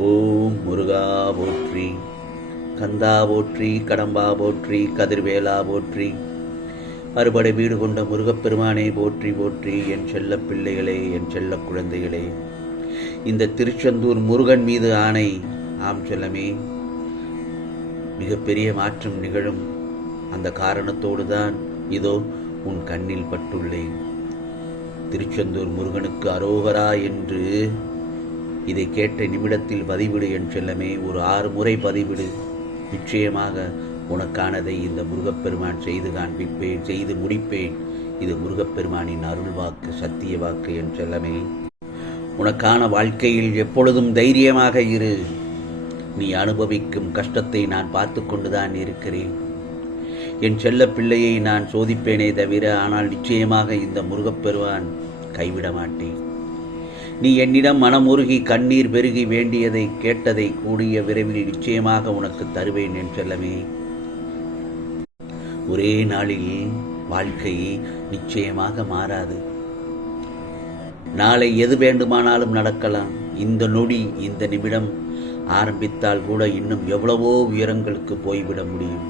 ஓம் முருகா போற்றி கந்தா போற்றி கடம்பா போற்றி கதிர்வேலா போற்றி அறுபடை வீடு கொண்ட முருகப்பெருமானை போற்றி போற்றி என் செல்ல பிள்ளைகளே என் செல்ல குழந்தைகளே. இந்த திருச்செந்தூர் முருகன் மீது ஆணை ஆம் செல்லமே. மிகப்பெரிய மாற்றம் நிகழும். அந்த காரணத்தோடு தான் இதோ உன் கண்ணில் பட்டுள்ளேன். திருச்செந்தூர் முருகனுக்கு அரோகரா என்று இதை கேட்ட நிமிடத்தில் பதிவிடு என் செல்லமே ஒரு ஆறு முறை பதிவிடு. நிச்சயமாக உனக்கானதை இந்த முருகப்பெருமான் செய்து காண்பிப்பேன் செய்து முடிப்பேன். இது முருகப்பெருமானின் அருள் வாக்கு சத்திய வாக்கு என் செல்லமே. உனக்கான வாழ்க்கையில் எப்பொழுதும் தைரியமாக இரு. நீ அனுபவிக்கும் கஷ்டத்தை நான் பார்த்து கொண்டுதான் இருக்கிறேன். என் செல்ல பிள்ளையை நான் சோதிப்பேனே தவிர ஆனால் நிச்சயமாக இந்த முருகப்பெருமான் கைவிட மாட்டேன் நீ என்னிடம் மனமுருகி கண்ணீர் பெருகி வேண்டியதை கேட்டதை கூடிய விரைவில் நிச்சயமாக உனக்கு தருவேன் என் செல்லமே ஒரே நாளில் வாழ்க்கை நிச்சயமாக மாறாது. நாளை எது வேண்டுமானாலும் நடக்கலாம். இந்த நொடி இந்த நிமிடம் ஆரம்பித்தால் கூட இன்னும் எவ்வளவோ உயரங்களுக்கு போய்விட முடியும்.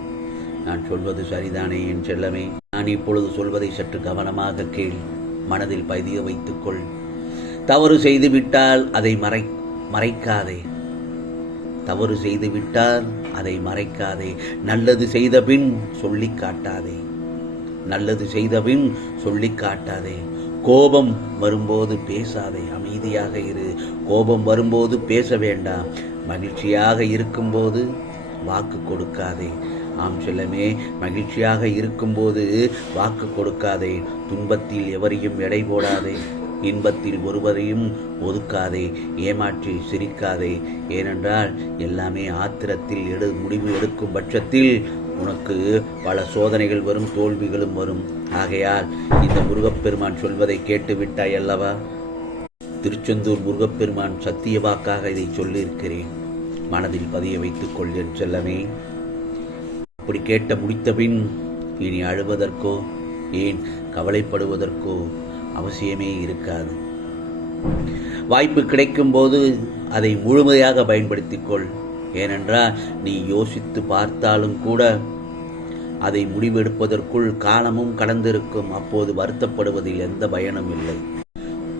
நான் சொல்வது சரிதானே என் செல்லமே நான் இப்பொழுது சொல்வதை சற்று கவனமாக கேள். மனதில் பதிய வைத்துக்கொள். தவறு செய்துவிட்டால் அதை மறை மறைக்காதே. தவறு செய்துவிட்டால் அதை மறைக்காதே. நல்லது செய்த பின் சொல்லி காட்டாதே. நல்லது செய்த பின் சொல்லி காட்டாதே. கோபம் வரும்போது பேசாதே. அமைதியாக இரு. கோபம் வரும்போது பேச வேண்டாம். மகிழ்ச்சியாக இருக்கும்போது வாக்கு கொடுக்காதே. ஆம் செல்லமே மகிழ்ச்சியாக இருக்கும்போது வாக்கு கொடுக்காதே. துன்பத்தில் எவரையும் எடை போடாதே. இன்பத்தில் ஒருவரையும் ஒதுக்காதே ஏமாற்றி சிரிக்காதே. ஏனென்றால் எல்லாமே ஆத்திரத்தில் எடு முடிவு எடுக்கும் பட்சத்தில் உனக்கு பல சோதனைகள் வரும் தோல்விகளும் வரும். ஆகையால் இந்த முருகப்பெருமான் சொல்வதை கேட்டு விட்டாய் அல்லவா? திருச்செந்தூர் முருகப்பெருமான் சத்திய வாக்காக இதை சொல்லியிருக்கிறேன். மனதில் பதிய வைத்துக் கொள் என் செல்லமே. அப்படி கேட்ட முடித்தபின் இனி அழுவதற்கோ ஏன் கவலைப்படுவதற்கோ அவசியமே இருக்காது. வாய்ப்பு கிடைக்கும் போது அதை முழுமையாக பயன்படுத்திக் கொள் ஏனென்றால் நீ யோசித்து பார்த்தாலும் கூட அதை முடிவெடுப்பதற்குள் காலமும் கடந்திருக்கும். அப்போது வருத்தப்படுவதில் எந்த பயனும் இல்லை.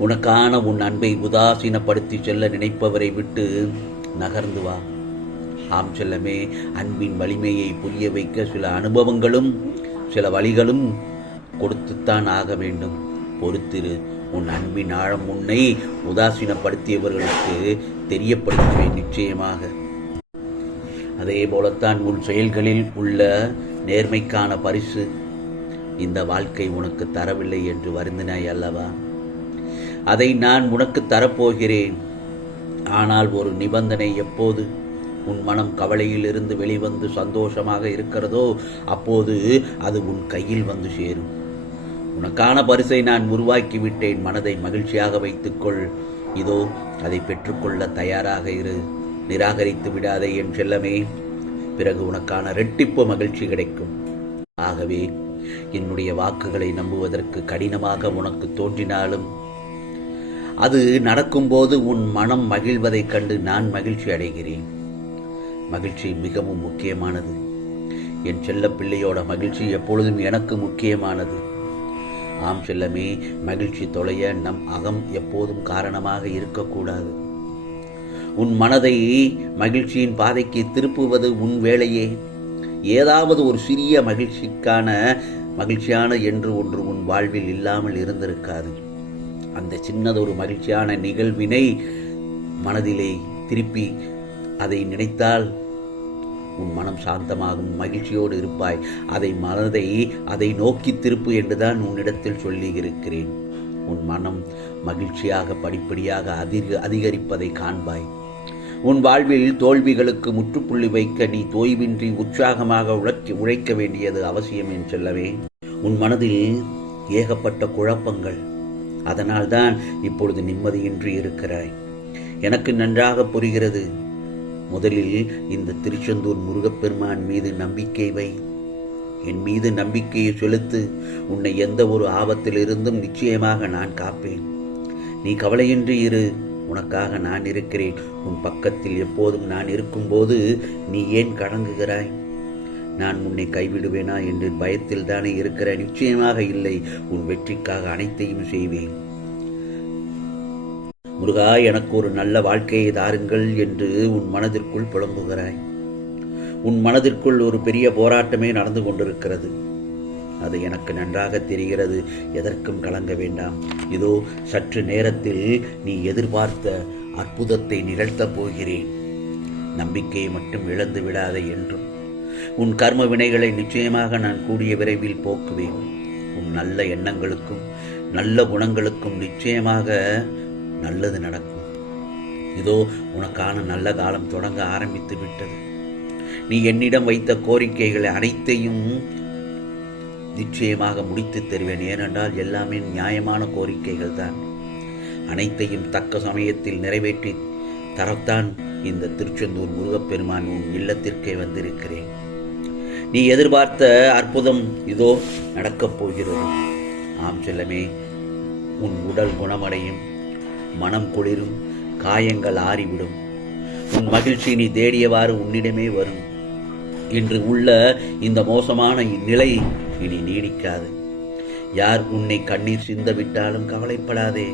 உனக்கான உன் அன்பை உதாசீனப்படுத்தி செல்ல நினைப்பவரை விட்டு நகர்ந்து வா. ஆம் செல்லமே அன்பின் வலிமையை புரிய வைக்க சில அனுபவங்களும் சில வழிகளும் கொடுத்துத்தான் ஆக வேண்டும். பொறுத்திரு. உன் அன்பின் ஆழம் உன்னை உதாசீனப்படுத்தியவர்களுக்கு தெரியப்படுத்துவேன் நிச்சயமாக. அதே போலத்தான் உன் செயல்களில் உள்ள நேர்மைக்கான பரிசு இந்த வாழ்க்கை உனக்கு தரவில்லை என்று வருந்தினாய் அல்லவா? அதை நான் உனக்கு தரப்போகிறேன். ஆனால் ஒரு நிபந்தனை எப்போது? உன் மனம் கவலையிலிருந்து வெளிவந்து சந்தோஷமாக இருக்கிறதோ அப்போது அது உன் கையில் வந்து சேரும். உனக்கான பரிசை நான் உருவாக்கி விட்டேன் மனதை மகிழ்ச்சியாக வைத்துக்கொள். இதோ அதை பெற்றுக்கொள்ள தயாராக இரு. நிராகரித்து விடாதே என் செல்லமே. பிறகு உனக்கான ரெட்டிப்பு மகிழ்ச்சி கிடைக்கும். ஆகவே என்னுடைய வாக்குகளை நம்புவதற்கு கடினமாக உனக்கு தோன்றினாலும் அது நடக்கும்போது உன் மனம் மகிழ்வதைக் கண்டு நான் மகிழ்ச்சி அடைகிறேன். மகிழ்ச்சி மிகவும் முக்கியமானது. என் செல்ல பிள்ளையோட மகிழ்ச்சி எப்பொழுதும் எனக்கு முக்கியமானது. ஆம் செல்லமே மகிழ்ச்சி தொலைய நம் அகம் எப்போதும் காரணமாக இருக்கக்கூடாது. உன் மனதை மகிழ்ச்சியின் பாதைக்கு திருப்புவது உன் வேலையே. ஏதாவது ஒரு சிறிய மகிழ்ச்சிக்கான மகிழ்ச்சியான என்று ஒன்று உன் வாழ்வில் இல்லாமல் இருந்திருக்காது. அந்த சின்னதொரு மகிழ்ச்சியான நிகழ்வினை மனதிலே திருப்பி அதை நினைத்தால் உன் மனம் சாந்தமாகும் மகிழ்ச்சியோடு இருப்பாய். அதை மனதை அதை நோக்கி திருப்பு என்றுதான் உன்னிடத்தில் சொல்லி இருக்கிறேன் உன் மனம் மகிழ்ச்சியாக படிப்படியாக அதிக அதிகரிப்பதை காண்பாய். உன் வாழ்வில் தோல்விகளுக்கு முற்றுப்புள்ளி வைக்க நீ தோய்வின்றி உற்சாகமாக உழைக்க உழைக்க வேண்டியது அவசியம் என்று சொல்லவே உன் மனதில் ஏகப்பட்ட குழப்பங்கள். அதனால்தான் இப்பொழுது நிம்மதியின்றி இருக்கிறாய். எனக்கு நன்றாக புரிகிறது. முதலில் இந்த திருச்செந்தூர் முருகப்பெருமான் மீது நம்பிக்கை வை. என் மீது நம்பிக்கையை செலுத்து உன்னை எந்த ஒரு ஆபத்திலிருந்தும் நிச்சயமாக நான் காப்பேன். நீ கவலையின்றி இரு உனக்காக நான் இருக்கிறேன். உன் பக்கத்தில் எப்போதும் நான் இருக்கும்போது நீ ஏன் கடங்குகிறாய் நான் உன்னை கைவிடுவேனா என்று பயத்தில் தானே இருக்கிற நிச்சயமாக இல்லை. உன் வெற்றிக்காக அனைத்தையும் செய்வேன். முருகா எனக்கு ஒரு நல்ல வாழ்க்கையை தாருங்கள் என்று உன் மனதிற்குள் புலம்புகிறாய். உன் மனதிற்குள் ஒரு பெரிய போராட்டமே நடந்து கொண்டிருக்கிறது. அது எனக்கு நன்றாக தெரிகிறது. எதற்கும் கலங்க வேண்டாம். இதோ சற்று நேரத்தில் நீ எதிர்பார்த்த அற்புதத்தை நிகழ்த்தப் போகிறேன். நம்பிக்கையை மட்டும் இழந்து விடாதே என்றும். உன் கர்ம வினைகளை நிச்சயமாக நான் கூடிய விரைவில் போக்குவேன். உன் நல்ல எண்ணங்களுக்கும் நல்ல குணங்களுக்கும் நிச்சயமாக நல்லது நடக்கும். இதோ உனக்கான நல்ல காலம் தொடங்க ஆரம்பித்து விட்டது. நீ என்னிடம் வைத்த கோரிக்கைகளை அனைத்தையும் நிச்சயமாக முடித்து தருவேன். ஏனென்றால் எல்லாமே நியாயமான கோரிக்கைகள் தான். அனைத்தையும் தக்க சமயத்தில் நிறைவேற்றி தரத்தான் இந்த திருச்செந்தூர் முருகப்பெருமான் உன் இல்லத்திற்கே வந்திருக்கிறேன். நீ எதிர்பார்த்த அற்புதம் இதோ நடக்கப் போகிறது. ஆம் செல்லமே உன் உடல் குணமடையும். மனம் குளிரும் காயங்கள் ஆறிவிடும். உன் மகிழ்ச்சி நீ தேடியவாறு உன்னிடமே வரும். இன்று உள்ள இந்த மோசமான நிலை இனி நீடிக்காது. யார் உன்னை கண்ணீர் சிந்த விட்டாலும் கவலைப்படாதே.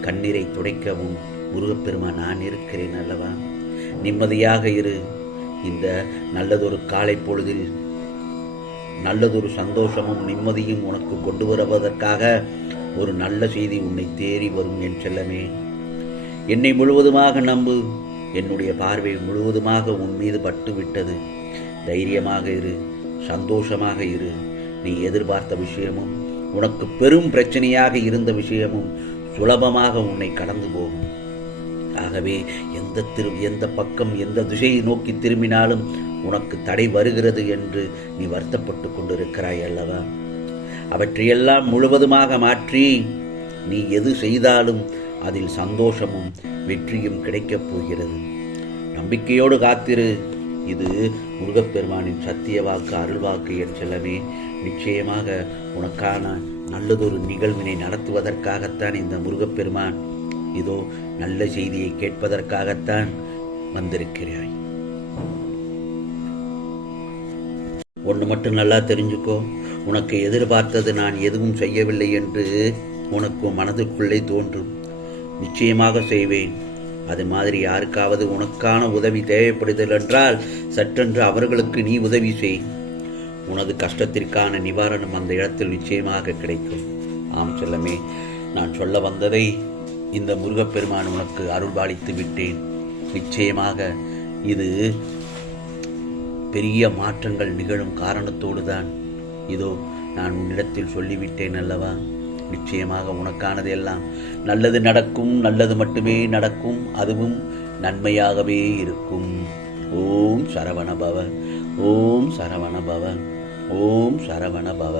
கண்ணீரை துடைக்கவும் முருகப்பெருமா நான் இருக்கிறேன் அல்லவா? நிம்மதியாக இரு. இந்த நல்லதொரு காலை பொழுதில் நல்லதொரு சந்தோஷமும் நிம்மதியும் உனக்கு கொண்டு வருவதற்காக ஒரு நல்ல செய்தி உன்னை தேறி வரும் என் செல்லமே. என்னை முழுவதுமாக நம்பு. என்னுடைய பார்வை முழுவதுமாக உன் மீது பட்டு விட்டது தைரியமாக இரு. சந்தோஷமாக இரு. நீ எதிர்பார்த்த விஷயமும் உனக்கு பெரும் பிரச்சனையாக இருந்த விஷயமும் சுலபமாக உன்னை கடந்து போகும். ஆகவே எந்த திரு எந்த பக்கம் எந்த திசையை நோக்கி திரும்பினாலும் உனக்கு தடை வருகிறது என்று நீ வருத்தப்பட்டு கொண்டிருக்கிறாய் அல்லவா? அவற்றையெல்லாம் முழுவதுமாக மாற்றி நீ எது செய்தாலும் அதில் சந்தோஷமும் வெற்றியும் கிடைக்கப் போகிறது. நம்பிக்கையோடு காத்திரு. இது முருகப்பெருமானின் சத்திய வாக்கு அருள் வாக்கு என் செல்லமே. நிச்சயமாக உனக்கான நல்லதொரு நிகழ்வினை நடத்துவதற்காகத்தான் இந்த முருகப்பெருமான் இதோ நல்ல செய்தியை கேட்பதற்காகத்தான் வந்திருக்கிறாய். ஒன்று மட்டும் நல்லா தெரிஞ்சுக்கோ. உனக்கு எதிர்பார்த்தது நான் எதுவும் செய்யவில்லை என்று உனக்கு மனதுக்குள்ளே தோன்றும். நிச்சயமாக செய்வேன். அது மாதிரி யாருக்காவது உனக்கான உதவி தேவைப்படுதல் என்றால் சற்றென்று அவர்களுக்கு நீ உதவி செய். உனது கஷ்டத்திற்கான நிவாரணம் அந்த இடத்தில் நிச்சயமாக கிடைக்கும். ஆம் செல்லமே நான் சொல்ல வந்ததை இந்த முருகப்பெருமான் உனக்கு அருள்பாலித்து விட்டேன். நிச்சயமாக இது பெரிய மாற்றங்கள் நிகழும் காரணத்தோடு தான் இதோ நான் உன்னிடத்தில் சொல்லிவிட்டேன் அல்லவா? நிச்சயமாக உனக்கானது எல்லாம் நல்லது நடக்கும் நல்லது மட்டுமே நடக்கும் அதுவும் நன்மையாகவே இருக்கும். ஓம் சரவண பவ ஓம் சரவண பவ ஓம் சரவண பவ